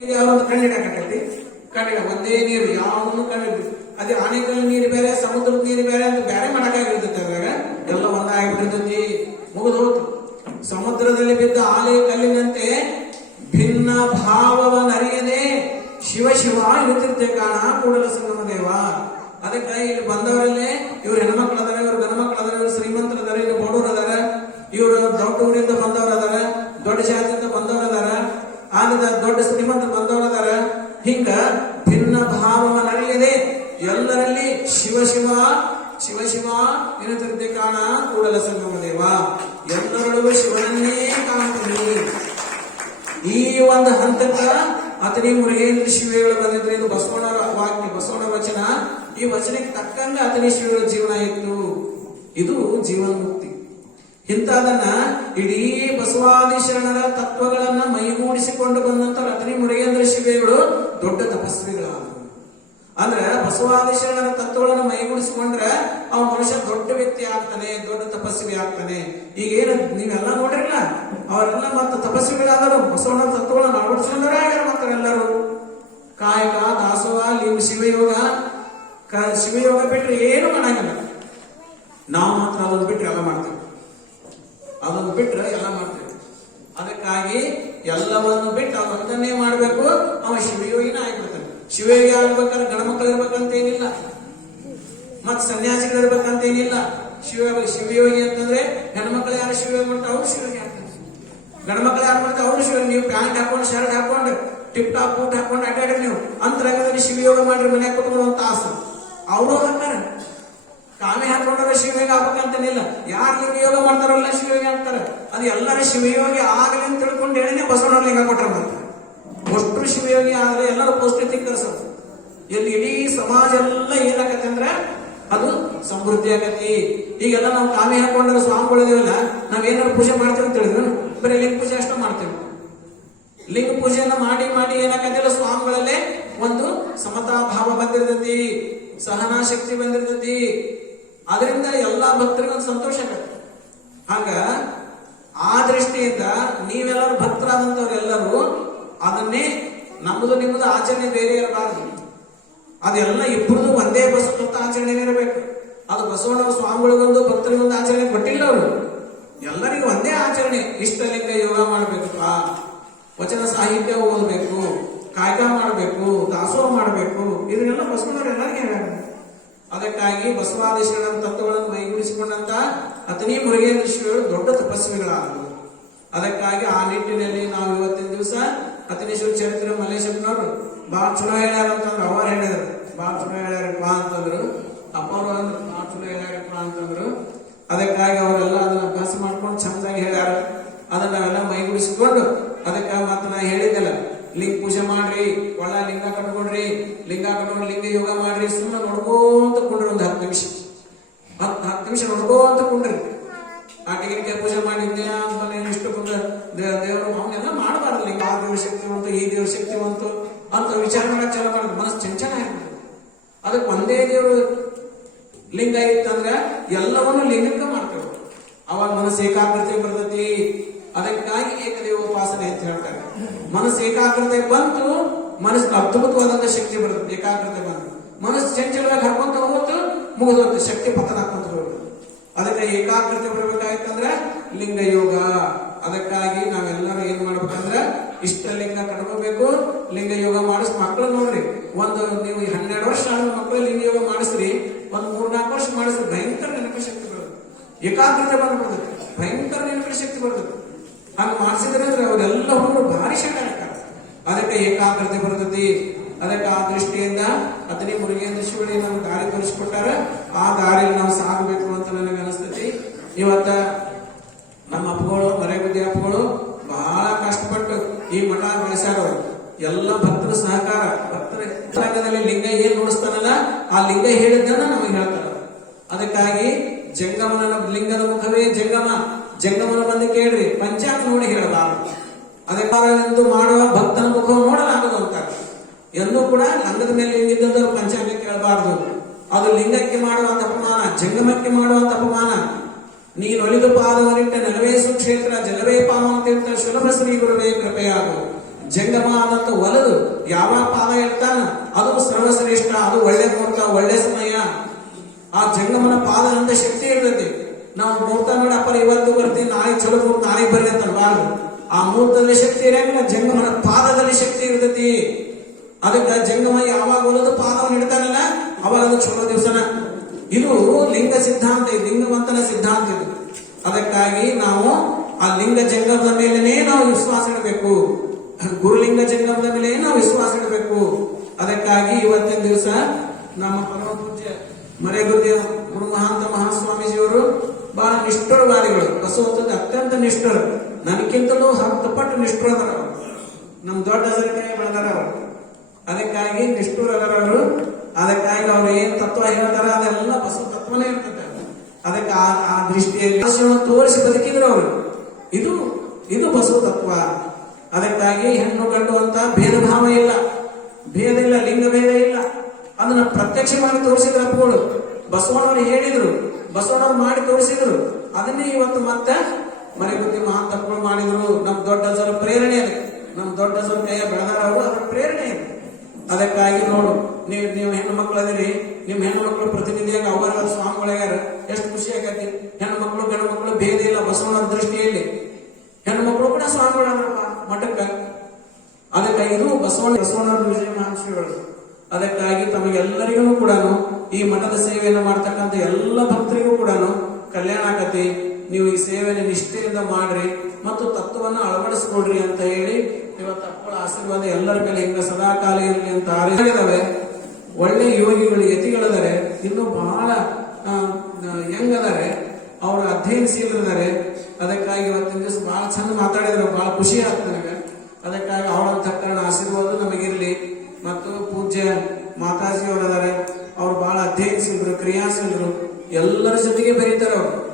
ಯಾವೊಂದು ಕಟ್ಟಿ ಕಣ್ಣಿನ ಒಂದೇ ನೀರು ಯಾವನು ಕಂಡಿಡ್ರಿ ಅದೇ ಆನೆಗಳ ನೀರು ಬೇರೆ, ಸಮುದ್ರದ ನೀರು ಬೇರೆ ಅಂತ ಬೇರೆ ಮಾಡಕ್ಕಾಗಿರ್ತೈತಿ ಅದ್ರಾಗ. ಎಲ್ಲ ಒಂದಾಗಿಬಿಟ್ಟಿರ್ತೈತಿ ಮುಗಿದು ಹೋತು ಸಮುದ್ರದಲ್ಲಿ ಬಿದ್ದ ಆಲೆ ಕಲ್ಲಿನಂತೆ ಭಿನ್ನ ಭಾವವನ್ನರಿಯದೆ ಶಿವ ಶಿವ ಇರುತ್ತಿರ್ತೆ ಕಾಣ ಕೂಡಲ ಸಂಗಮ ದೇವ. ಅದಕ್ಕೆ ಇಲ್ಲಿ ಬಂದವರಲ್ಲೇ ಇವ್ರು ಹೆಣ್ಮಕ್ಳು ಅದಾರ, ಇವ್ರು ಗಣಮಕ್ಳು ಅದಾರ, ಇವ್ರು ಶ್ರೀಮಂತರು ಅದಾರ, ಇವ್ರು ಬಡವರು ಇವರು ದೊಡ್ಡ ಊರಿಂದ ಬಂದವರು ಅದಾರ, ದೊಡ್ಡ ಜಾತಿಯಿಂದ ಬಂದವರು ಅದಾರ. ಆನಂದ ದೊಡ್ಡ ಶ್ರೀಮಂತ ಬಂದವರದಾರ ಹಿಂಗ ಭಿನ್ನ ಭಾವವನ್ನರಿಯದೆ ಎಲ್ಲರಲ್ಲಿ ಶಿವ ಶಿವ ಶಿವ ಶಿವ ಎನ್ನುತ್ತಿರುತ್ತೆ ಕಾಣ ಕೂಡಲ ಸಂಗಮದೇವ. ಎಲ್ಲರೊಳಗೂ ಶಿವನನ್ನೇ ಈ ಒಂದು ಹಂತಕ್ಕ ಅತನಿ ಮುರುಗೇಂದ್ರ ಶಿವೇಗಳು ಬಂದಿದ್ರೆ ಇದು ಬಸವಣ್ಣರ ವಾಕ್ಯ, ಬಸವಣ್ಣ ವಚನ. ಈ ವಚನಕ್ಕೆ ತಕ್ಕಂಗ ಅತನಿ ಶಿವೆಗಳ ಜೀವನ ಇತ್ತು ಇದು ಜೀವನ ಇಂಥದನ್ನ ಇಡೀ ಬಸವಾದಿ ಶರಣರ ತತ್ವಗಳನ್ನ ಮೈಗೂಡಿಸಿಕೊಂಡು ಬಂದಂತ ರತ್ನಿ ಮುರುಗೇಂದ್ರ ಶಿವೆಗಳು ದೊಡ್ಡ ತಪಸ್ವಿಗಳಾದವು ಅಂದ್ರೆ ಬಸವಾದಿ ಶರಣರ ತತ್ವಗಳನ್ನು ಮೈಗೂಡಿಸಿಕೊಂಡ್ರೆ ಅವ ಮನುಷ್ಯ ದೊಡ್ಡ ವ್ಯಕ್ತಿ ಆಗ್ತಾನೆ, ದೊಡ್ಡ ತಪಸ್ವಿ ಆಗ್ತಾನೆ. ಈಗ ಏನು ನೀವೆಲ್ಲ ನೋಡಿರಲ್ಲ ಅವರೆಲ್ಲ ಮತ್ತೆ ತಪಸ್ವಿಗಳಾದರು ಬಸವಣ್ಣ ತತ್ವಗಳನ್ನ ಅಳವಡಿಸ್ಕೊಂಡವರೇ ಆಗ್ಯಾರ ಎಲ್ಲರೂ ಕಾಯಕ, ದಾಸೋಹ, ಲಿಂಗ, ಶಿವಯೋಗ ಶಿವಯೋಗ ಬಿಟ್ಟರೆ ಏನು ಮಾಡಂಗಿಲ್ಲ. ನಾವು ಮಾತ್ರ ಅದನ್ನು ಬಿಟ್ಟರೆ ಎಲ್ಲ ಮಾಡ್ತೀವಿ. ಬಿಟ್ರೆ ಎಲ್ಲ ಮಾಡ್ತೇವೆ. ಅದಕ್ಕಾಗಿ ಎಲ್ಲವನ್ನು ಬಿಟ್ಟು ಒಂದನ್ನೇ ಮಾಡಬೇಕು. ಅವ ಶಿವಯೋಗಿನ ಆಗಿಬಿಡ್ತಾನೆ ಶಿವಯೋಗಿ ಆಗ್ಬೇಕಾದ್ರೆ ಗಣಮಕ್ಕಳು ಇರ್ಬೇಕಂತ ಏನಿಲ್ಲ ಮತ್ ಸನ್ಯಾಸಿಗಳು ಇರ್ಬೇಕಂತ ಏನಿಲ್ಲ ಶಿವ ಶಿವಯೋಗಿ ಅಂತಂದ್ರೆ ಗಣಮಕ್ಕಳು ಯಾರು ಶಿವಯೋಗಿ ಮಾಡ್ತಾರೆ ಅವ್ರು ಶಿವಯೋಗಿ ಆಗ್ತಾರೆ. ಗಣಮಕ್ಕಳು ಯಾರು ಮಾಡ್ತಾರೆ ಅವ್ರು ಶಿವ ನೀವು ಪ್ಯಾಂಟ್ ಹಾಕೊಂಡು, ಶರ್ಟ್ ಹಾಕೊಂಡು, ಟಿಪ್ ಟಾಪ್, ಬೂಟ್ ಹಾಕೊಂಡು ಅಡ್ಡಾಡ್ರಿ ನೀವು. ಅಂತರಂಗದಲ್ಲಿ ಶಿವಯೋಗ ಮಾಡ್ರಿ ಮನೆ ಕುತ್ಕೊಂಡು ಒಂದು ತಾಸು ಅವರು ಶಿವಯೋಗಿ ಆಗ್ಬೇಕಂತೇನಿಲ್ಲ ಯಾರು ಲಿಂಗ ಯೋಗ ಮಾಡ್ತಾರಲ್ಲ ಶಿವಯೋಗಿ ಆಗ್ತಾರೆ ಅದು ಎಲ್ಲರೂ ಶಿವಯೋಗಿ ಆಗಲಿ ಅಂತ ತಿಳ್ಕೊಂಡು ಹೇಳಿನೇ ಬಸವಣ್ಣ ಲಿಂಗ ಕೊಟ್ಟರು ಮತ್ತೆ. ಅಷ್ಟು ಶಿವಯೋಗಿ ಆದ್ರೆ ಎಲ್ಲರೂ ಪೌಷ್ಟಿಕ ತರಿಸೋದು ಇಲ್ಲಿ ಇಡೀ ಸಮಾಜ ಎಲ್ಲ ಏನಾಗತ್ತೆ ಅಂದ್ರೆ ಅದು ಸಮೃದ್ಧಿ ಆಗತಿ ಈಗೆಲ್ಲ ನಾವು ಕಾಮೆ ಹಾಕೊಂಡ್ರೆ ನಾವ್ ಏನಾದ್ರು ಪೂಜೆ ಮಾಡ್ತೀವಿ ಅಂತ ಹೇಳಿದ್ರು. ಬರೀ ಲಿಂಗ ಪೂಜೆ ಅಷ್ಟೇ ಮಾಡ್ತೇವೆ. ಲಿಂಗ ಪೂಜೆಯನ್ನ ಮಾಡಿ ಮಾಡಿ ಏನಾಗತ್ತಿಲ್ಲ ಸ್ವಾಮಿಗಳಲ್ಲೇ ಒಂದು ಸಮತಾ ಭಾವ ಬಂದಿರ್ತೈತಿ, ಸಹನಾ ಶಕ್ತಿ ಬಂದಿರ್ತೈತಿ. ಅದರಿಂದ ಎಲ್ಲ ಭಕ್ತರಿಗೊಂದು ಸಂತೋಷ ಆಗತ್ತೆ. ಹಂಗ ಆ ದೃಷ್ಟಿಯಿಂದ ನೀವೆಲ್ಲರೂ ಭಕ್ತರಾದಂತವ್ರೆಲ್ಲರೂ ಅದನ್ನೇ ನಮ್ಮದು ನಿಮ್ಮದು ಆಚರಣೆ ಬೇರೆ ಇರಬಾರದು. ಅದೆಲ್ಲ ಇಬ್ಬರದು ಒಂದೇ ಬಸವತ್ತ ಆಚರಣೆ ಇರಬೇಕು. ಅದು ಬಸವಣ್ಣ ಸ್ವಾಮಿಗಳಿಗೊಂದು ಭಕ್ತರಿಗೊಂದು ಆಚರಣೆ ಕೊಟ್ಟಿಲ್ಲ ಅವರು ಎಲ್ಲರಿಗೂ ಒಂದೇ ಆಚರಣೆ ಇಷ್ಟಲಿಂಗ ಯೋಗ ಮಾಡಬೇಕಪ್ಪ ವಚನ ಸಾಹಿತ್ಯ ಓದಬೇಕು, ಕಾಯ್ಕ ಮಾಡಬೇಕು, ದಾಸೋಹ ಮಾಡಬೇಕು, ಇದನ್ನೆಲ್ಲ ಬಸವಣ್ಣವ್ರು ಎಲ್ಲರಿಗೂ ಹೇಳ್ಯಾರ ಅದಕ್ಕಾಗಿ ಬಸವಾದೇಶಗಳ ತತ್ವಗಳನ್ನು ಮೈಗೂಡಿಸಿಕೊಂಡಂತ ಅತನಿ ಮುರುಗೇಂದ್ರ ಶ್ರೀಗಳು ದೊಡ್ಡ ತಪಸ್ವಿಗಳಾದರು. ಅದಕ್ಕಾಗಿ ಆ ನಿಟ್ಟಿನಲ್ಲಿ ನಾವು ಇವತ್ತಿನ ದಿವಸ ಅತನೇಶ್ವರ ಚರಿತ್ರೆ ಮಲ್ಲೇಶ್ವರನವರು ಬಹಳ ಚಲೋ ಹೇಳ್ಯಾರ ಅಂತಂದ್ರೆ, ಅವರು ಹೇಳಿದ್ರು ಬಹಳ ಚಲೋ ಹೇಳ್ಯಾರಪ್ಪ ಅಂತಂದ್ರು ಅಪ್ಪವರು ಅಂದ್ರೆ ಬಹಳ ಚಲೋ ಹೇಳ್ಯಾರಪ್ಪ ಅಂತಂದ್ರು. ಅದಕ್ಕಾಗಿ ಅವರೆಲ್ಲ ಅದನ್ನ ಅಭ್ಯಾಸ ಮಾಡ್ಕೊಂಡು ಚಂದಾಗಿ ಹೇಳ್ಯಾರ. ಅದನ್ನ ನಾವೆಲ್ಲ ಮೈಗೂಡಿಸಿಕೊಂಡು ಅದಕ್ಕೆ ಮತ್ತೆ ನಾ ಹೇಳಿದ್ದೆಲ್ಲ, ಲಿಂಗ ಪೂಜೆ ಮಾಡ್ರಿ, ಒಳ್ಳೆ ಲಿಂಗ ಕಟ್ಕೊಡ್ರಿ, ಲಿಂಗ ಕಟ್ಕೊಂಡು ಲಿಂಗ ಯೋಗ ಮಾಡ್ರಿ. ಪೂಜೆ ಮಾಡಿದ್ಯಾ ಅಂತ ನೀನು ಇಷ್ಟು ಬಂದ ದೇವರು ಅವನ್ನೆಲ್ಲ ಮಾಡಬಾರ್ದು. ನೀವು ಆ ದೇವ್ರ ಶಕ್ತಿವಂತ ಈ ದೇವ್ರ ಶಕ್ತಿವಂತ ಅಂತ ವಿಚಾರ ಮಾಡಕ್ ಚಲೋ ಮಾಡಿದ್ ಮನಸ್ಸು ಚಂಚಲ ಆಗ್ಬಿಡುತ್ತೆ ಅದಕ್ಕೆ ಒಂದೇ ದೇವರು ಲಿಂಗ ಇತ್ತಂದ್ರೆ ಎಲ್ಲವನ್ನು ಲಿಂಗಕ್ಕೆ ಮಾಡ್ತೇವೆ. ಅವಾಗ ಮನಸ್ಸು ಏಕಾಗ್ರತೆ ಬರ್ತೈತಿ. ಅದಕ್ಕಾಗಿ ಏಕದೇವ ಉಪಾಸನೆ ಅಂತ ಹೇಳ್ತಾರೆ. ಮನಸ್ಸು ಏಕಾಗ್ರತೆ ಬಂತು ಮನಸ್ಸು ಅದ್ಭುತವಾದಂತ ಶಕ್ತಿ ಬರ್ತದೆ. ಏಕಾಗ್ರತೆ ಬಂತು. ಮನಸ್ಸು ಚಂಚಲವಾಗಿ ಹರ್ಕೊಂತ ಹೋಗುತ್ತೆ ಮುಗಿದೋಗ್ತು ಶಕ್ತಿ ಪತನ ಹಾಕೊಂತ ಅದಕ್ಕೆ ಏಕಾಗ್ರತೆ ಬರಬೇಕಾಯ್ತಂದ್ರೆ ಲಿಂಗ ಯೋಗ. ಅದಕ್ಕಾಗಿ ನಾವೆಲ್ಲರೂ ಏನ್ ಮಾಡ್ಬೇಕಂದ್ರೆ ಇಷ್ಟ ಲಿಂಗ ಕಟ್ಕೋಬೇಕು. ಲಿಂಗ ಯೋಗ ಮಾಡಿಸ್ ಮಕ್ಕಳು ನೋಡ್ರಿ. ಒಂದು ನೀವು ಹನ್ನೆರಡು ವರ್ಷ ಆದ ಮಕ್ಕಳು ಲಿಂಗ ಯೋಗ ಮಾಡಿಸ್ರಿ, ಒಂದ್ ಮೂರ್ನಾಲ್ಕು ವರ್ಷ ಮಾಡಿಸ್ರಿ ಭಯಂಕರ ನೆನಪು ಶಕ್ತಿ ಬರುತ್ತೆ. ಏಕಾಗ್ರತೆ ಬಂದ್ಬಿಡುತ್ತೆ ಭಯಂಕರ ನೆನಪಿನ ಶಕ್ತಿ ಬರುತ್ತೆ. ಹಂಗ ಮಾಡಿಸಿದ್ರೆ ಅವರೆಲ್ಲ ಹುಡುಗರು ಭಾರಿ ಶಕ್ತಿ ಅದಕ್ಕೆ ಏಕಾಗ್ರತೆ ಬರ್ತೈತಿ. ಅದಕ್ಕೆ ಆ ದೃಷ್ಟಿಯಿಂದ ಅತನಿ ಮುರುಗೇಂದ್ರ ಶಿವಳಿ ನಮ್ಗೆ ದಾರಿ ತೋರಿಸ್ಕೊಟ್ಟಾರ. ಆ ದಾರಿಯಲ್ಲಿ ನಾವು ಸಾಗಬೇಕು. ಇವತ್ತ ನಮ್ಮ ಅಪ್ಪಗಳು ಮರೆ ಬುದ್ಧಿ ಅಪ್ಪಗಳು ಬಹಳ ಕಷ್ಟಪಟ್ಟು ಈ ಮಠ ಬೆಳೆಸ್ಯಾರ. ಎಲ್ಲ ಭಕ್ತರ ಸಹಕಾರ, ಭಕ್ತರ ಜಾಗದಲ್ಲಿ ಲಿಂಗ ಏನ್ ನುಡಿಸ್ತಾನಲ್ಲ, ಆ ಲಿಂಗ ಹೇಳಿದ್ದನ್ನ ನಮಗೆ ಹೇಳ್ತಾರ. ಅದಕ್ಕಾಗಿ ಜಂಗಮನ ಲಿಂಗದ ಮುಖವೇ ಜಂಗಮ. ಜಂಗಮನ ಬಂದು ಕೇಳ್ರಿ ಪಂಚಾಂಗ ನೋಡಿ ಹೇಳಬಾರದು. ಅದಕ್ಕಾಗಲೆಂದು ಮಾಡುವ ಭಕ್ತನ ಮುಖ ನೋಡಲಾಗದು ಅಂತ. ಎಂದೂ ಕೂಡ ಲಂಗದ ಮೇಲೆ ಲಿಂಗಿದ್ದವರು ಪಂಚಾಂಗ ಕೇಳಬಾರದು. ಅದು ಲಿಂಗಕ್ಕೆ ಮಾಡುವಂತ ಅಪಮಾನ, ಜಂಗಮಕ್ಕೆ ಮಾಡುವಂತ ಅಪಮಾನ. ನೀನೊಲಿದು ಪಾದವರಿಟ್ಟ ನೆಲವೇಸು ಕ್ಷೇತ್ರ ಜಲವೇ ಪಾವನ ತೀರ್ಥ ಸುಲಭ ಶ್ರೀ ಗುರುವೇ ಕೃಪೆಯಾಗು ಜಂಗಮ ಆದಂತ ಒಲದು ಯಾವ ಪಾದ ಇರ್ತಾನ ಅದು ಸರ್ವಶ್ರೇಷ್ಠ ಅದು ಒಳ್ಳೆ ಮುಹೂರ್ತ ಒಳ್ಳೆ ಸಮಯ ಆ ಜಂಗಮನ ಪಾದದಿಂದ ಶಕ್ತಿ ಇರ್ತೈತಿ ನಾವು ಮುಹೂರ್ತ ನೋಡಿ ಅಪ್ಪ ಇವತ್ತು ಬರ್ತೀನಿ ನಾಳೆ ಚಲೋ ಮುಹೂರ್ತ ನಾಳೆ ಬರ್ರಿ ಅಂತ ಬಾರ್ದು ಆ ಮುಹೂರ್ತದಲ್ಲಿ ಶಕ್ತಿ ಇರಂಗಿಲ್ಲ ಜಂಗಮನ ಪಾದದಲ್ಲಿ ಶಕ್ತಿ ಇರ್ತೈತಿ ಅದಕ್ಕೆ ಜಂಗಮ ಯಾವಾಗ ಒಲದು ಪಾದವನ್ನು ಇಡ್ತಾನಲ್ಲ ಅವಾಗ ಅದು ಚಲೋ ದಿವಸನ ಇದು ಲಿಂಗ ಸಿದ್ಧಾಂತ ಲಿಂಗವಂತನ ಸಿದ್ಧಾಂತ ಇದು. ಅದಕ್ಕಾಗಿ ನಾವು ಆ ಲಿಂಗ ಜಂಗಮದ ಮೇಲೆನೇ ನಾವು ವಿಶ್ವಾಸ ಇಡಬೇಕು. ಗುರುಲಿಂಗ ಜಂಗಮದ ಮೇಲೆ ನಾವು ವಿಶ್ವಾಸ ಇಡಬೇಕು. ಅದಕ್ಕಾಗಿ ಇವತ್ತಿನ ದಿವಸ ನಮ್ಮ ಪರಮ ಪೂಜ್ಯ ಮರೆಗುದ್ದಿ ಗುರು ಮಹಾಂತ ಮಹಾಸ್ವಾಮೀಜಿಯವರು ಬಹಳ ನಿಷ್ಠುರವಾದಿಗಳು ಬಸವಂತದ ಅತ್ಯಂತ ನಿಷ್ಠರು. ನನಗಿಂತಲೂ ಹತ್ತು ಪಟ್ಟು ನಿಷ್ಠುರ ನಮ್ಮ ನಮ್ ದೊಡ್ಡ ಹೆಸರಿಕೆ ಬೆಳೆದಾರ ಅವರು ಅದಕ್ಕಾಗಿ ನಿಷ್ಠುರ ಅವರು ಅದಕ್ಕಾಗಿ ಅವ್ರು ಏನ್ ತತ್ವ ಹೇಳ್ತಾರೆ ಅದೆಲ್ಲ ಬಸವ ತತ್ವನೇ ಇರ್ತದೆ. ಅದಕ್ಕೆ ಆ ಆ ದೃಷ್ಟಿಯಲ್ಲಿ ತೋರಿಸಿ ಬದುಕಿದ್ರು ಅವರು. ಇದು ಇದು ಬಸವ ತತ್ವ. ಅದಕ್ಕಾಗಿ ಹೆಣ್ಣು ಗಂಡು ಅಂತ ಭೇದ ಭಾವ ಇಲ್ಲ. ಭೇದ ಇಲ್ಲ, ಲಿಂಗ ಭೇದ ಇಲ್ಲ. ಅದನ್ನ ಪ್ರತ್ಯಕ್ಷವಾಗಿ ತೋರಿಸಿದ್ರು ಅಪ್ಪಗಳು. ಬಸವಣ್ಣವ್ರು ಹೇಳಿದ್ರು. ಬಸವಣ್ಣವ್ರು ಮಾಡಿ ತೋರಿಸಿದ್ರು. ಅದನ್ನೇ ಇವತ್ತು ಮತ್ತೆ ಮನೆಗುದ್ದಿ ಮಹಾಂತಪ್ಪಗಳು ಮಾಡಿದ್ರು. ನಮ್ ದೊಡ್ಡ ಪ್ರೇರಣೆ ಇದೆ ನಮ್ ದೊಡ್ಡ ಕೈಯ ಬೆಳೆದಾರ ಅವರು, ಅದರ ಪ್ರೇರಣೆ ಅದಕ್ಕಾಗಿ ನೋಡು ನೀವು ನೀವು ಹೆಣ್ಣು ಮಕ್ಕಳು ಅದಿರಿ ನಿಮ್ಮ ಹೆಣ್ಣು ಮಕ್ಕಳು ಪ್ರತಿನಿಧಿಯಾಗಿ ಅವರ ಸ್ವಾಮಿಗಳಾಗ್ಯಾರ ಎಷ್ಟು ಖುಷಿ ಆಗತ್ತೆ ಹೆಣ್ಣು ಮಕ್ಕಳು ಗಂಡು ಮಕ್ಕಳು ಭೇದ ಇಲ್ಲ, ಬಸವನ ದೃಷ್ಟಿಯಲ್ಲಿ. ಹೆಣ್ಣು ಮಕ್ಕಳು ಕೂಡ ಸ್ವಾಮಿಗಳಾದ್ರಪ್ಪ, ಮಠಕ್ಕ. ಅದಕ್ಕಾಗಿ ಇದು ಬಸವಣ್ಣ ಬಸವಣ್ಣ ವಿಜಯ ಮಹಾಂಶಿಗಳು. ಅದಕ್ಕಾಗಿ ತಮಗೆಲ್ಲರಿಗೂ ಕೂಡ ಈ ಮಠದ ಸೇವೆಯನ್ನು ಮಾಡ್ತಕ್ಕಂಥ ಎಲ್ಲ ಭಕ್ತರಿಗೂ ಕೂಡ ಕಲ್ಯಾಣ ಆಗತಿ ನೀವು ಈ ಸೇವೆಯನ್ನು ನಿಷ್ಠೆಯಿಂದ ಮಾಡ್ರಿ ಮತ್ತು ತತ್ವವನ್ನು ಅಳವಡಿಸ್ಕೊಡ್ರಿ ಅಂತ ಹೇಳಿ ಇವತ್ತು ಅಪ್ಪಳ ಆಶೀರ್ವಾದ ಎಲ್ಲರ ಮೇಲೆ ಹಿಂಗ ಸದಾ ಕಾಲ ಇರಲಿ ಅಂತ ಹಾರೈಸಿದಾವೆ ಒಳ್ಳೆ ಯೋಗಿಗಳು ಯತಿಗಳಿದ್ದಾರೆ ಇನ್ನು ಬಹಳ ಯಂಗ್ ಅದಾರೆ ಅವರು ಅಧ್ಯಯನಶೀಲರಿದ್ದಾರೆ ಅದಕ್ಕಾಗಿ ಇವತ್ತಿನ ದಿವಸ ಬಹಳ ಚಂದ ಮಾತಾಡಿದ್ರು, ಬಹಳ ಖುಷಿ ಆಗ್ತದೆ ನನಗೆ. ಅದಕ್ಕಾಗಿ ಅವಳ ತಕ್ಕನ ಆಶೀರ್ವಾದ ನಮಗಿರ್ಲಿ. ಮತ್ತು ಪೂಜ್ಯ ಮಾತಾಜಿ ಅವರದಾರೆ ಅವ್ರು ಬಹಳ ಅಧ್ಯಯನಶೀಲರು, ಕ್ರಿಯಾಶೀಲರು. ಎಲ್ಲರ ಜೊತೆಗೆ ಬೆರೀತಾರೆ ಅವರು.